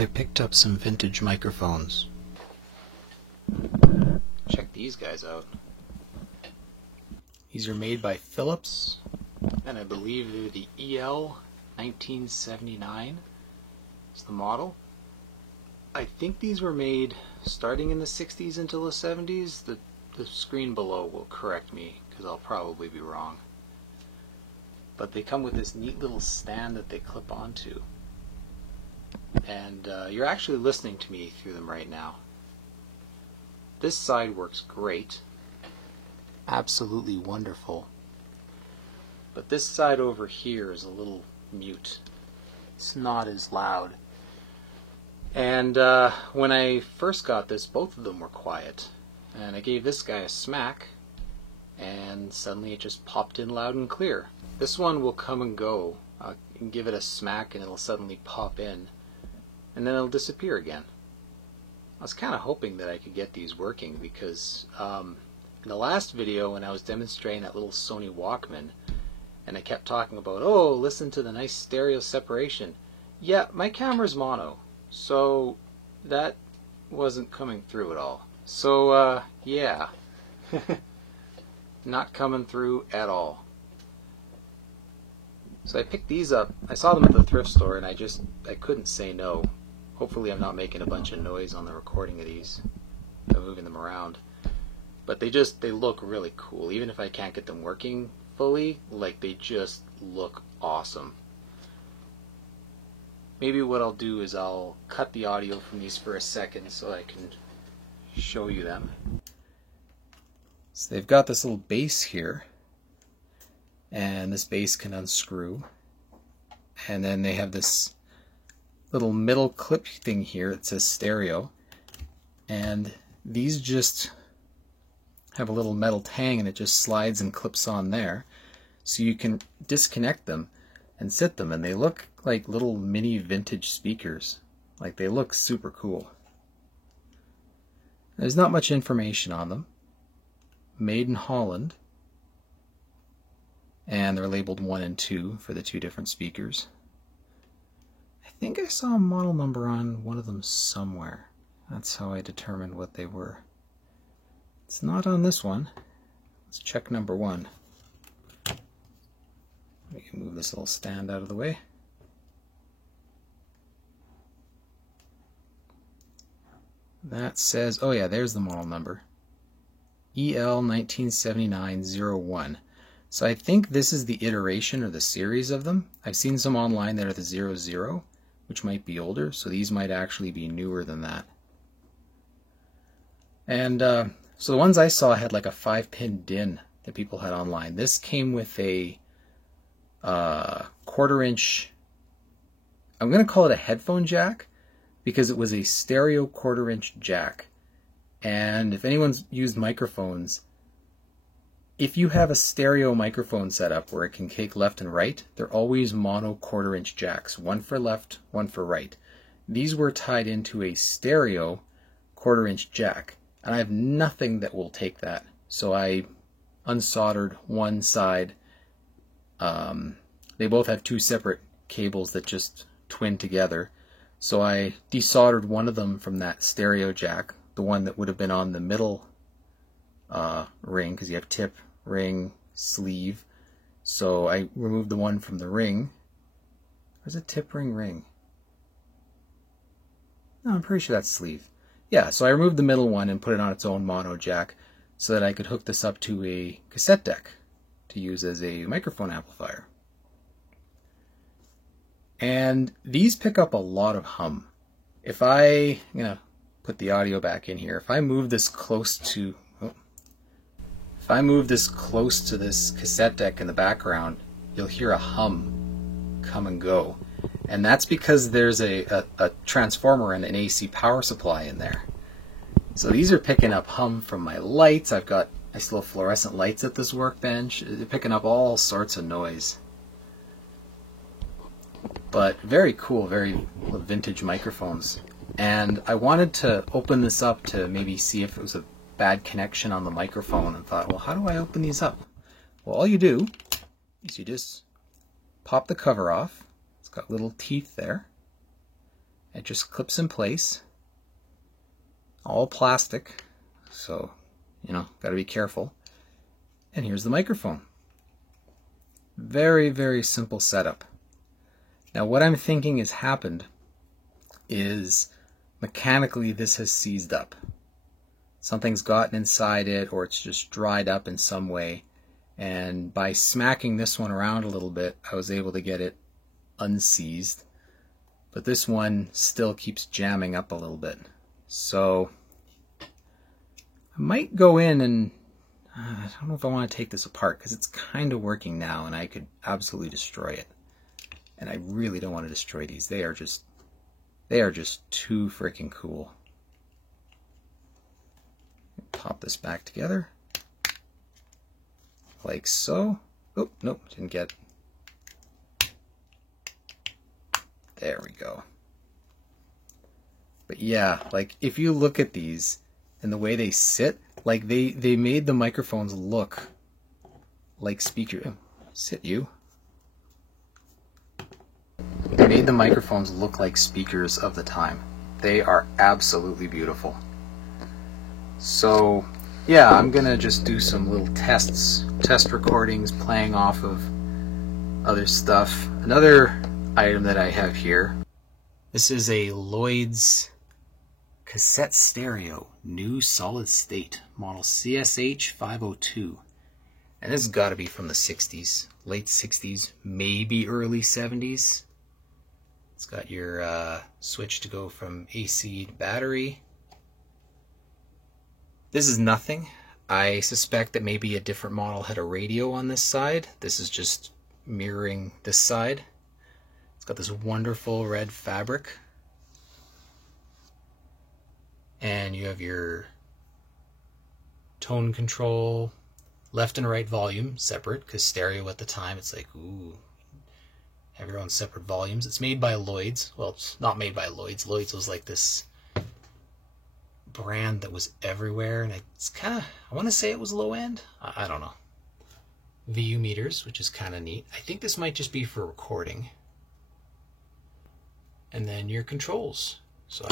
I picked up some vintage microphones. Check these guys out. These are made by Philips, and I believe they're the EL 1979 is the model. I think these were made starting in the 60s until the 70s. The screen below will correct me because I'll probably be wrong. But they come with this neat little stand that they clip onto. And you're actually listening to me through them right now. This side works great. Absolutely wonderful. But this side over here is a little mute. It's not as loud. And when I first got this, both of them were quiet. And I gave this guy a smack, and suddenly it just popped in loud and clear. This one will come and go. You can give it a smack and it'll suddenly pop in, and then it'll disappear again. I was kind of hoping that I could get these working because in the last video when I was demonstrating that little Sony Walkman, and I kept talking about, oh, listen to the nice stereo separation. Yeah, my camera's mono, so that wasn't coming through at all. So, yeah. Not coming through at all. So I picked these up. I saw them at the thrift store and I couldn't say no. Hopefully I'm not making a bunch of noise on the recording of these by moving them around. But they look really cool. Even if I can't get them working fully, like, they just look awesome. Maybe what I'll do is I'll cut the audio from these for a second so I can show you them. So they've got this little base here, and this base can unscrew, and then they have this little middle clip thing here that says stereo, and these just have a little metal tang and it just slides and clips on there, so you can disconnect them and sit them, and they look like little mini vintage speakers. Like, they look super cool. There's not much information on them. Made in Holland, and they're labeled 1 and 2 for the 2 different speakers. I think I saw a model number on one of them somewhere. That's how I determined what they were. It's not on this one. Let's check number 1. We can move this little stand out of the way. That says, oh yeah, there's the model number. EL 1979-01. So I think this is the iteration or the series of them. I've seen some online that are the 00, which might be older, so these might actually be newer than that. And so the ones I saw had like a 5-pin DIN that people had online. This came with a 1/4-inch, I'm going to call it a headphone jack, because it was a stereo 1/4-inch jack. And if anyone's used microphones, if you have a stereo microphone setup where it can take left and right, they're always mono 1/4-inch jacks, one for left, one for right. These were tied into a stereo 1/4-inch jack, and I have nothing that will take that. So I unsoldered one side. They both have 2 separate cables that just twin together. So I desoldered one of them from that stereo jack, the one that would have been on the middle ring, because you have tip, ring, sleeve. So I removed the one from the ring. Where's a tip, ring, ring? No, I'm pretty sure that's sleeve. Yeah, so I removed the middle one and put it on its own mono jack so that I could hook this up to a cassette deck to use as a microphone amplifier. And these pick up a lot of hum. If I'm going to put the audio back in here, if I move this close to this cassette deck in the background, you'll hear a hum come and go. And that's because there's a transformer and an AC power supply in there. So these are picking up hum from my lights. I've got nice little fluorescent lights at this workbench. They're picking up all sorts of noise. But very cool, very vintage microphones. And I wanted to open this up to maybe see if it was a bad connection on the microphone, and thought, well, how do I open these up? Well, all you do is you just pop the cover off. It's got little teeth there. It just clips in place. All plastic, so, you know, gotta be careful. And here's the microphone. Very, very simple setup. Now what I'm thinking has happened is mechanically this has seized up. Something's gotten inside it, or it's just dried up in some way. And by smacking this one around a little bit, I was able to get it unseized. But this one still keeps jamming up a little bit. So I might go in and I don't know if I want to take this apart because it's kind of working now and I could absolutely destroy it. And I really don't want to destroy these. They are just too freaking cool. Pop this back together. Like so. Oh, nope, didn't get. There we go. But yeah, like if you look at these and the way they sit, like they made the microphones look like speakers. Oh, sit you. They made the microphones look like speakers of the time. They are absolutely beautiful. So yeah, I'm gonna just do some little test recordings playing off of other stuff. Another item that I have here. This is a Lloyd's cassette stereo, new solid state, model CSH 502. And this has got to be from the 60s, late 60s, maybe early 70s. It's got your switch to go from AC to battery. This is nothing. I suspect that maybe a different model had a radio on this side. This is just mirroring this side. It's got this wonderful red fabric. And you have your tone control, left and right volume separate, because stereo at the time, it's like, ooh, have your own separate volumes. It's made by Lloyd's. Well, it's not made by Lloyd's. Lloyd's was like this brand that was everywhere, and it's kind of, I want to say it was low end. I don't know. VU meters, which is kind of neat. I think this might just be for recording. And then your controls. So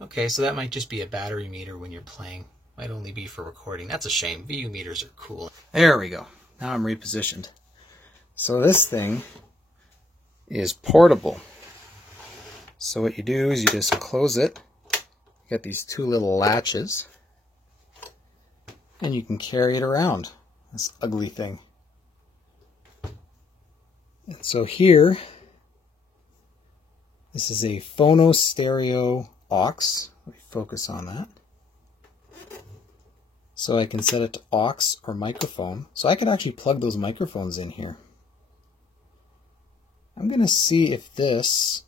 okay, so that might just be a battery meter when you're playing. Might only be for recording. That's a shame. VU meters are cool. There we go. Now I'm repositioned. So this thing is portable. So what you do is you just close it. You got these two little latches. And you can carry it around. This ugly thing. And so here, this is a phono stereo aux. Let me focus on that. So I can set it to aux or microphone. So I could actually plug those microphones in here. I'm going to see if this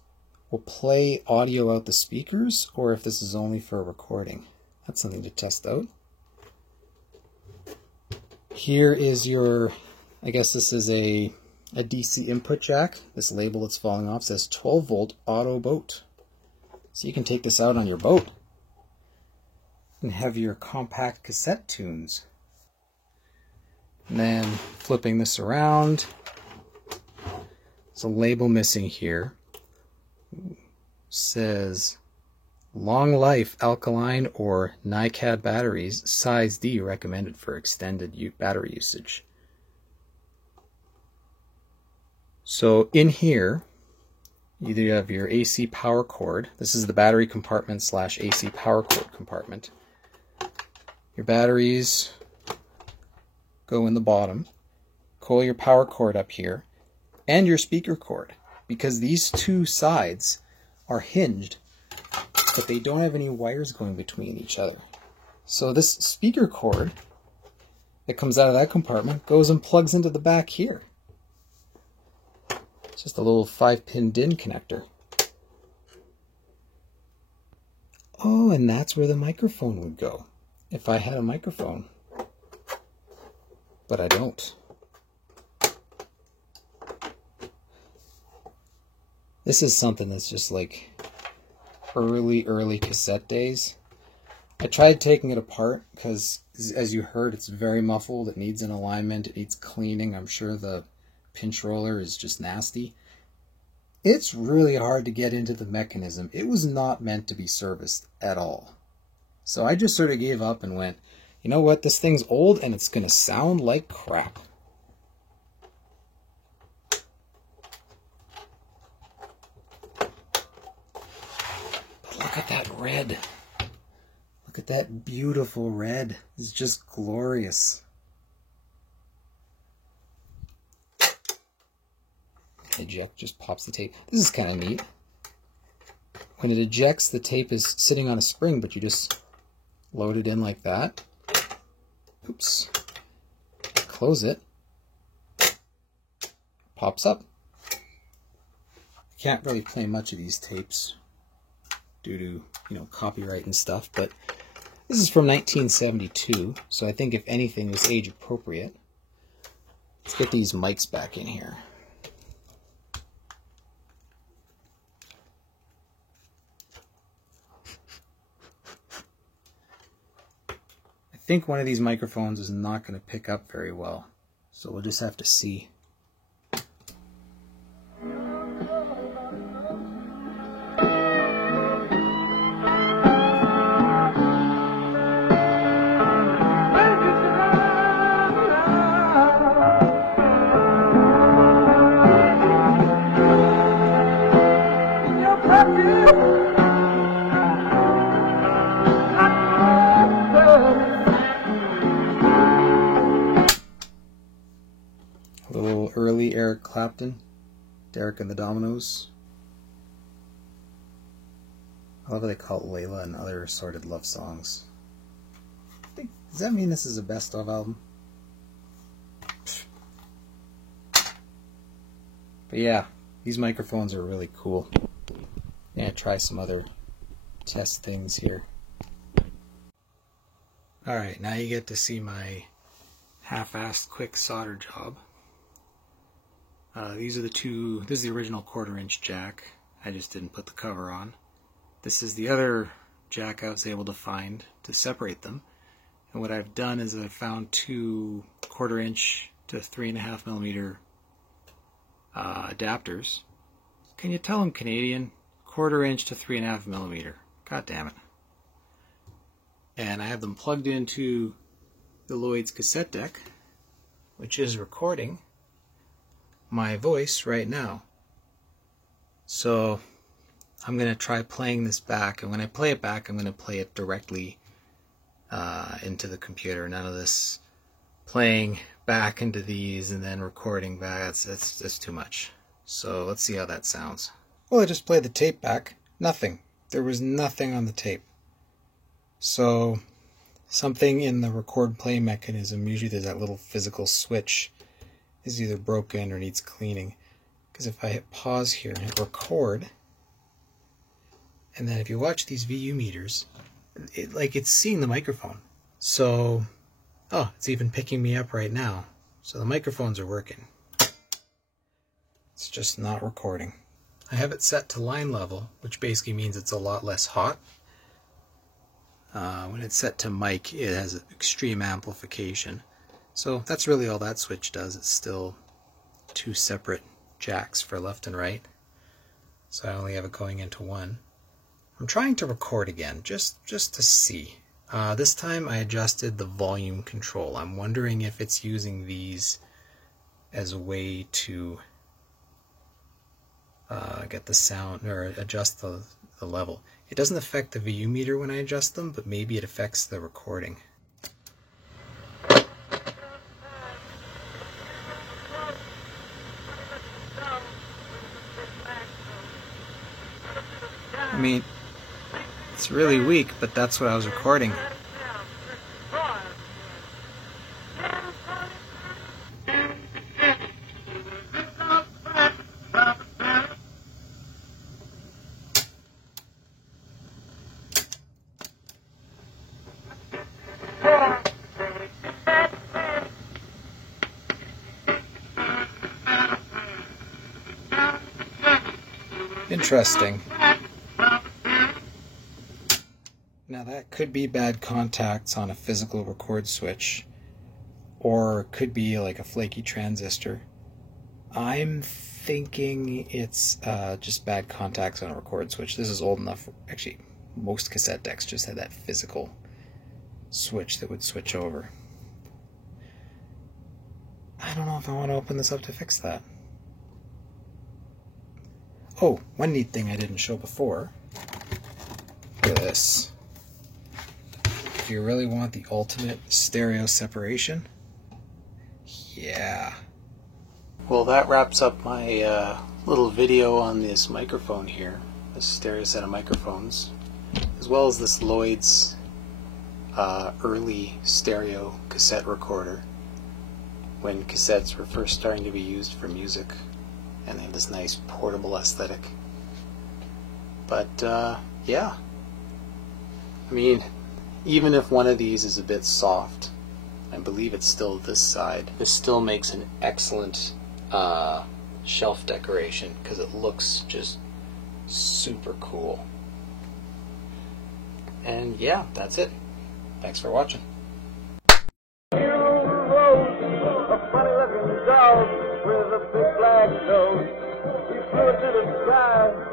will play audio out the speakers or if this is only for recording. That's something to test out. Here is your, I guess this is a DC input jack. This label that's falling off says 12 volt auto boat. So you can take this out on your boat and have your compact cassette tunes. And then flipping this around, there's a label missing here. It says long life alkaline or NiCad batteries, size D, recommended for extended battery usage. So in here, you have your AC power cord. This is the battery compartment / AC power cord compartment. Your batteries go in the bottom. Coil your power cord up here, and your speaker cord, because these two sides are hinged, but they don't have any wires going between each other. So this speaker cord that comes out of that compartment goes and plugs into the back here. It's just a little 5-pin DIN connector. Oh, and that's where the microphone would go, if I had a microphone. But I don't. This is something that's just like early cassette days. I tried taking it apart because, as you heard, it's very muffled. It needs an alignment. It needs cleaning. I'm sure the pinch roller is just nasty. It's really hard to get into the mechanism. It was not meant to be serviced at all. So I just sort of gave up and went, you know what? This thing's old and it's going to sound like crap. But look at that red. Look at that beautiful red. It's just glorious. Eject just pops the tape. This is kind of neat. When it ejects, the tape is sitting on a spring, but you just load it in like that. Oops. Close it. Pops up. Can't really play much of these tapes due to, copyright and stuff, but this is from 1972, so I think if anything, it was age appropriate. Let's get these mics back in here. I think one of these microphones is not going to pick up very well, so we'll just have to see. A little early Eric Clapton, Derek and the Dominoes. I love how they call it Layla and other assorted love songs. Does that mean this is a best of album? But yeah, these microphones are really cool. Yeah, try some other test things here. Alright, now you get to see my half-assed quick solder job. These are the two. This is the original 1/4-inch jack. I just didn't put the cover on. This is the other jack I was able to find to separate them. And what I've done is I've found two 1/4-inch to 3.5mm adapters. Can you tell I'm Canadian? 1/4-inch to 3.5mm. God damn it. And I have them plugged into the Lloyd's cassette deck, which is recording my voice right now. So I'm going to try playing this back, and when I play it back, I'm going to play it directly into the computer. None of this playing back into these and then recording back. That's too much. So let's see how that sounds. Well, I just played the tape back. Nothing. There was nothing on the tape. So something in the record play mechanism, usually there's that little physical switch, is either broken or needs cleaning. Because if I hit pause here and hit record, and then if you watch these VU meters, it's seeing the microphone. So, it's even picking me up right now. So the microphones are working. It's just not recording. I have it set to line level, which basically means it's a lot less hot. When it's set to mic, it has extreme amplification. So that's really all that switch does. It's still two separate jacks for left and right. So I only have it going into one. I'm trying to record again, just to see. This time I adjusted the volume control. I'm wondering if it's using these as a way to get the sound, or adjust the level. It doesn't affect the VU meter when I adjust them, but maybe it affects the recording. I mean, it's really weak, but that's what I was recording. Interesting. Now that could be bad contacts on a physical record switch, or it could be like a flaky transistor. I'm thinking it's just bad contacts on a record switch. This is old enough. Actually, most cassette decks just had that physical switch that would switch over. I don't know if I want to open this up to fix that. Oh, one neat thing I didn't show before. Look at this. If you really want the ultimate stereo separation, yeah. Well, that wraps up my little video on this microphone here, this stereo set of microphones, as well as this Lloyd's early stereo cassette recorder, when cassettes were first starting to be used for music, and they have this nice portable aesthetic. But yeah, I mean, even if one of these is a bit soft, I believe it's still this side, this still makes an excellent shelf decoration because it looks just super cool. And yeah, that's it. Thanks for watching. You rose, a funny-looking dog with a big black nose. He flew into the sky.